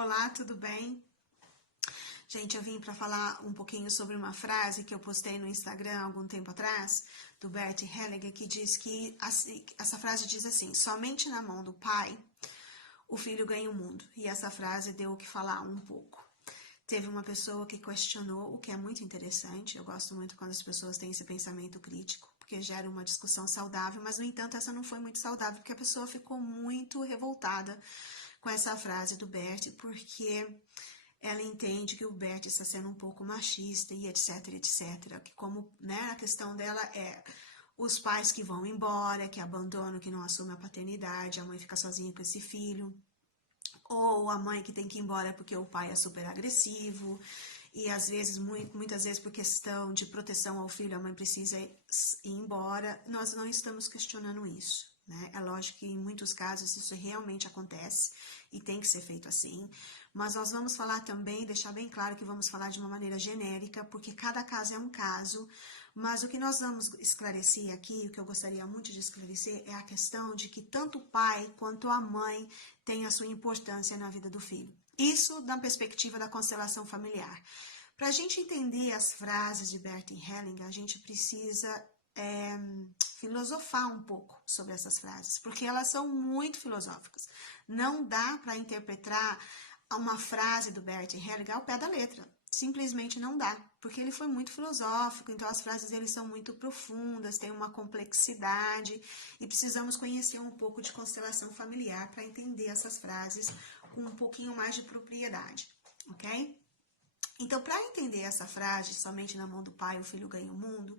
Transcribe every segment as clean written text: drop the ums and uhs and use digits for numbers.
Olá, tudo bem? Gente, eu vim para falar um pouquinho sobre uma frase que eu postei no Instagram há algum tempo atrás, do Bert Hellinger, que diz que, essa frase diz assim: somente na mão do pai o filho ganha o mundo. E essa frase deu o que falar um pouco. Teve uma pessoa que questionou, o que é muito interessante. Eu gosto muito quando as pessoas têm esse pensamento crítico, porque gera uma discussão saudável, mas, no entanto, essa não foi muito saudável, porque a pessoa ficou muito revoltada com essa frase do Bert, porque ela entende que o Bert está sendo um pouco machista e etc, etc. Que como, né, a questão dela é os pais que vão embora, que abandonam, que não assumem a paternidade, a mãe fica sozinha com esse filho, ou a mãe que tem que ir embora porque o pai é super agressivo, e às vezes, muitas vezes por questão de proteção ao filho, a mãe precisa ir embora. Nós não estamos questionando isso, né? É lógico que em muitos casos isso realmente acontece e tem que ser feito assim, mas nós vamos falar também, deixar bem claro que vamos falar de uma maneira genérica, porque cada caso é um caso, mas o que nós vamos esclarecer aqui, o que eu gostaria muito de esclarecer, é a questão de que tanto o pai quanto a mãe têm a sua importância na vida do filho. Isso da perspectiva da constelação familiar. Para a gente entender as frases de Bert Hellinger, a gente precisa filosofar um pouco sobre essas frases, porque elas são muito filosóficas. Não dá para interpretar uma frase do Bert Hellinger ao pé da letra. Simplesmente não dá, porque ele foi muito filosófico, então as frases dele são muito profundas, têm uma complexidade, e precisamos conhecer um pouco de constelação familiar para entender essas frases com um pouquinho mais de propriedade, ok? Então, para entender essa frase, somente na mão do pai o filho ganha o mundo,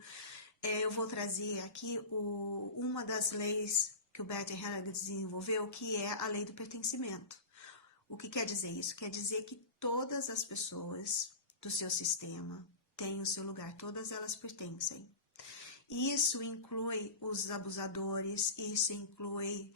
eu vou trazer aqui uma das leis que o Bert Hellinger desenvolveu, que é a lei do pertencimento. O que quer dizer isso? Quer dizer que todas as pessoas do seu sistema têm o seu lugar, todas elas pertencem. Isso inclui os abusadores, isso inclui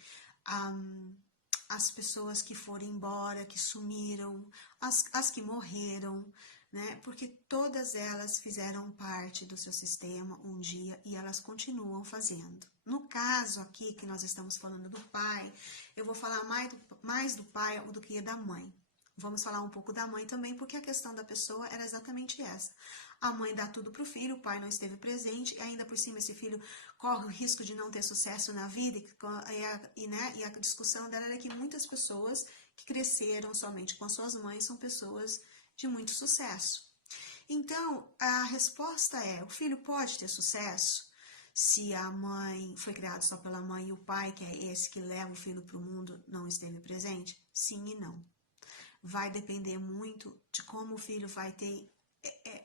as pessoas que foram embora, que sumiram, as que morreram, né? Porque todas elas fizeram parte do seu sistema um dia e elas continuam fazendo. No caso aqui que nós estamos falando do pai, eu vou falar mais do pai do que da mãe. Vamos falar um pouco da mãe também, porque a questão da pessoa era exatamente essa. A mãe dá tudo para o filho, o pai não esteve presente, e ainda por cima esse filho corre o risco de não ter sucesso na vida, e a discussão dela era que muitas pessoas que cresceram somente com suas mães são pessoas de muito sucesso. Então, a resposta é, o filho pode ter sucesso se a mãe foi criada só pela mãe e o pai, que é esse que leva o filho para o mundo, não esteve presente? Sim e não. Vai depender muito de como o filho vai ter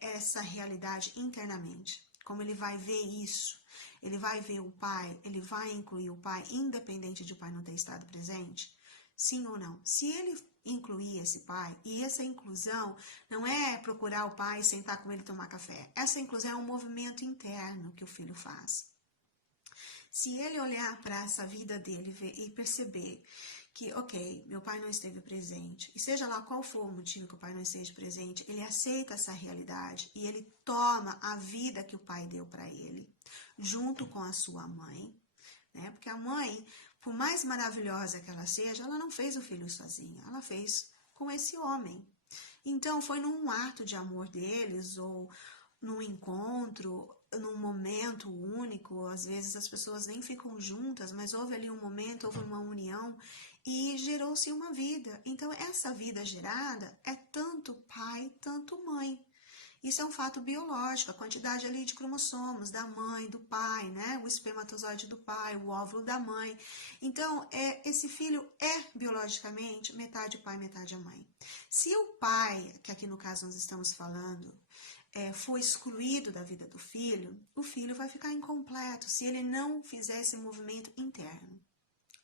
essa realidade internamente, como ele vai ver isso, ele vai ver o pai, ele vai incluir o pai, independente de o pai não ter estado presente, sim ou não. Se ele incluir esse pai, e essa inclusão não é procurar o pai e sentar com ele e tomar café, essa inclusão é um movimento interno que o filho faz. Se ele olhar para essa vida dele e perceber que, ok, meu pai não esteve presente, e seja lá qual for o motivo que o pai não esteja presente, ele aceita essa realidade e ele toma a vida que o pai deu para ele, junto com a sua mãe, né? Porque a mãe, por mais maravilhosa que ela seja, ela não fez o filho sozinha, ela fez com esse homem. Então, foi num ato de amor deles, ou num encontro, num momento único, às vezes as pessoas nem ficam juntas, mas houve ali um momento, houve uma união e gerou-se uma vida. Então, essa vida gerada é tanto pai, tanto mãe. Isso é um fato biológico, a quantidade ali de cromossomos da mãe, do pai, né? O espermatozoide do pai, o óvulo da mãe. Então, esse filho é biologicamente metade pai, metade a mãe. Se o pai, que aqui no caso nós estamos falando, for excluído da vida do filho, o filho vai ficar incompleto se ele não fizer esse movimento interno,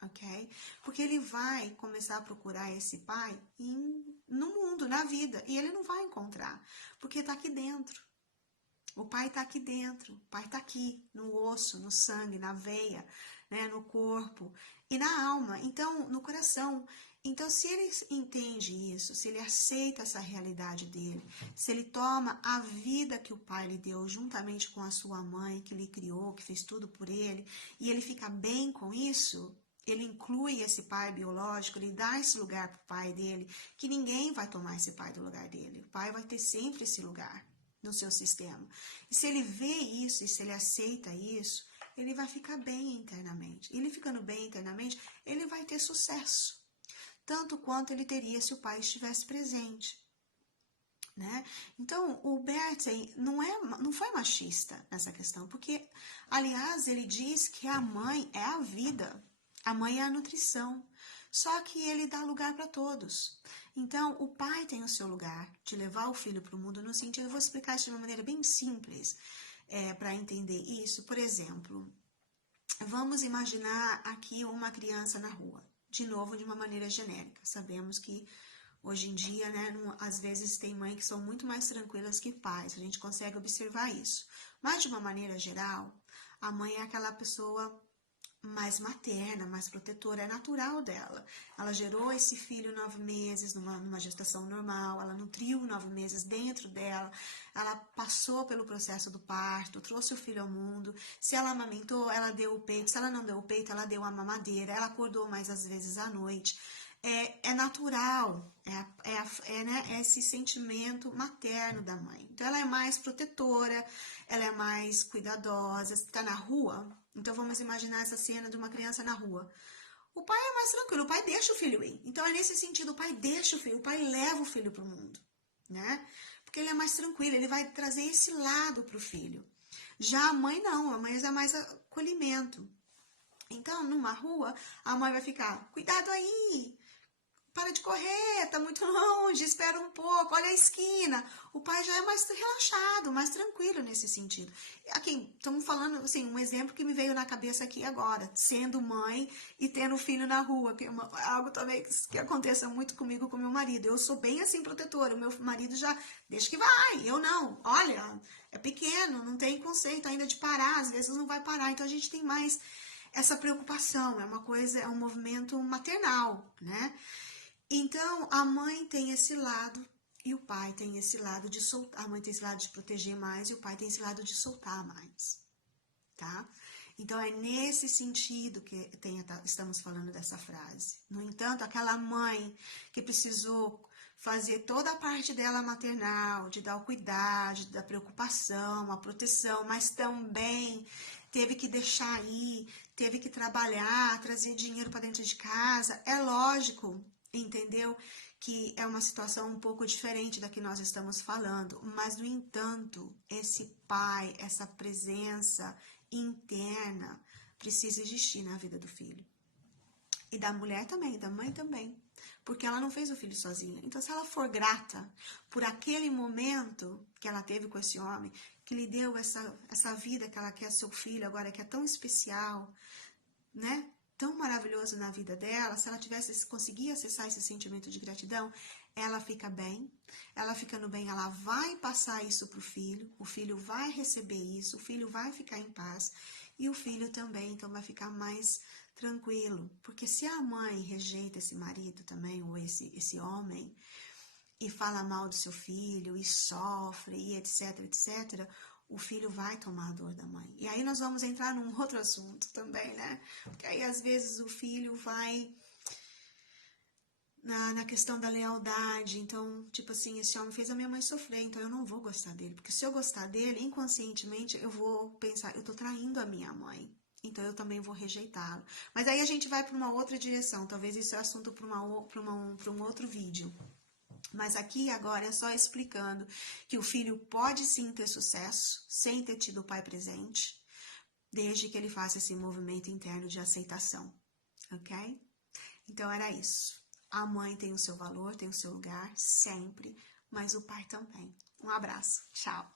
ok? Porque ele vai começar a procurar esse pai no mundo, na vida, e ele não vai encontrar, porque está aqui dentro. O pai está aqui dentro, o pai está aqui, no osso, no sangue, na veia, né, no corpo e na alma, então, no coração. Então, se ele entende isso, se ele aceita essa realidade dele, se ele toma a vida que o pai lhe deu juntamente com a sua mãe, que lhe criou, que fez tudo por ele, e ele fica bem com isso, ele inclui esse pai biológico, ele dá esse lugar para o pai dele, que ninguém vai tomar esse pai do lugar dele. O pai vai ter sempre esse lugar no seu sistema. E se ele vê isso, e se ele aceita isso, ele vai ficar bem internamente. Ele ficando bem internamente, ele vai ter sucesso, tanto quanto ele teria se o pai estivesse presente. Né? Então, o Bertin não foi machista nessa questão, porque, aliás, ele diz que a mãe é a vida, a mãe é a nutrição, só que ele dá lugar para todos. Então, o pai tem o seu lugar de levar o filho para o mundo, no sentido, eu vou explicar isso de uma maneira bem simples, para entender isso. Por exemplo, vamos imaginar aqui uma criança na rua, de novo, de uma maneira genérica. Sabemos que hoje em dia, né, às vezes tem mães que são muito mais tranquilas que pais, a gente consegue observar isso. Mas, de uma maneira geral, a mãe é aquela pessoa mais materna, mais protetora, é natural dela. Ela gerou esse filho 9 meses, numa gestação normal, ela nutriu 9 meses dentro dela, ela passou pelo processo do parto, trouxe o filho ao mundo. Se ela amamentou, ela deu o peito, se ela não deu o peito, ela deu a mamadeira, ela acordou mais às vezes à noite. É natural, né, esse sentimento materno da mãe. Então, ela é mais protetora, ela é mais cuidadosa. Se está na rua, então vamos imaginar essa cena de uma criança na rua. O pai é mais tranquilo, o pai deixa o filho ir. Então, é nesse sentido, o pai deixa o filho, o pai leva o filho para o mundo, né? Porque ele é mais tranquilo, ele vai trazer esse lado para o filho. Já a mãe não, a mãe é mais acolhimento. Então, numa rua, a mãe vai ficar, cuidado aí, para de correr, tá muito longe, espera um pouco, olha a esquina. O pai já é mais relaxado, mais tranquilo nesse sentido. Aqui, estamos falando, assim, um exemplo que me veio na cabeça aqui agora, sendo mãe e tendo filho na rua, que é algo também que acontece muito comigo com meu marido. Eu sou bem assim protetora, o meu marido já, deixa que vai, eu não. Olha, é pequeno, não tem conceito ainda de parar, às vezes não vai parar. Então a gente tem mais essa preocupação, é uma coisa, é um movimento maternal, né? Então, a mãe tem esse lado e o pai tem esse lado de soltar. A mãe tem esse lado de proteger mais e o pai tem esse lado de soltar mais, tá? Então, é nesse sentido que estamos falando dessa frase. No entanto, aquela mãe que precisou fazer toda a parte dela maternal, de dar o cuidado, da preocupação, a proteção, mas também teve que deixar ir, teve que trabalhar, trazer dinheiro para dentro de casa. É lógico, entendeu? Que é uma situação um pouco diferente da que nós estamos falando, mas, no entanto, esse pai, essa presença interna precisa existir na vida do filho. E da mulher também, da mãe também, porque ela não fez o filho sozinha. Então, se ela for grata por aquele momento que ela teve com esse homem, que lhe deu essa vida que ela quer seu filho agora, que é tão especial, né? Tão maravilhoso na vida dela, se ela conseguir acessar esse sentimento de gratidão, ela fica bem. Ela ficando bem, ela vai passar isso para o filho vai receber isso, o filho vai ficar em paz e o filho também, então vai ficar mais tranquilo. Porque se a mãe rejeita esse marido também, ou esse homem, e fala mal do seu filho, e sofre, e etc, etc, o filho vai tomar a dor da mãe. E aí nós vamos entrar num outro assunto também, né? Porque aí às vezes o filho vai na questão da lealdade. Então, tipo assim, esse homem fez a minha mãe sofrer, então eu não vou gostar dele. Porque se eu gostar dele, inconscientemente, eu vou pensar, eu tô traindo a minha mãe. Então eu também vou rejeitá-lo. Mas aí a gente vai para uma outra direção. Talvez isso é assunto para um outro vídeo. Mas aqui agora é só explicando que o filho pode sim ter sucesso sem ter tido o pai presente, desde que ele faça esse movimento interno de aceitação, ok? Então era isso. A mãe tem o seu valor, tem o seu lugar, sempre, mas o pai também. Um abraço, tchau!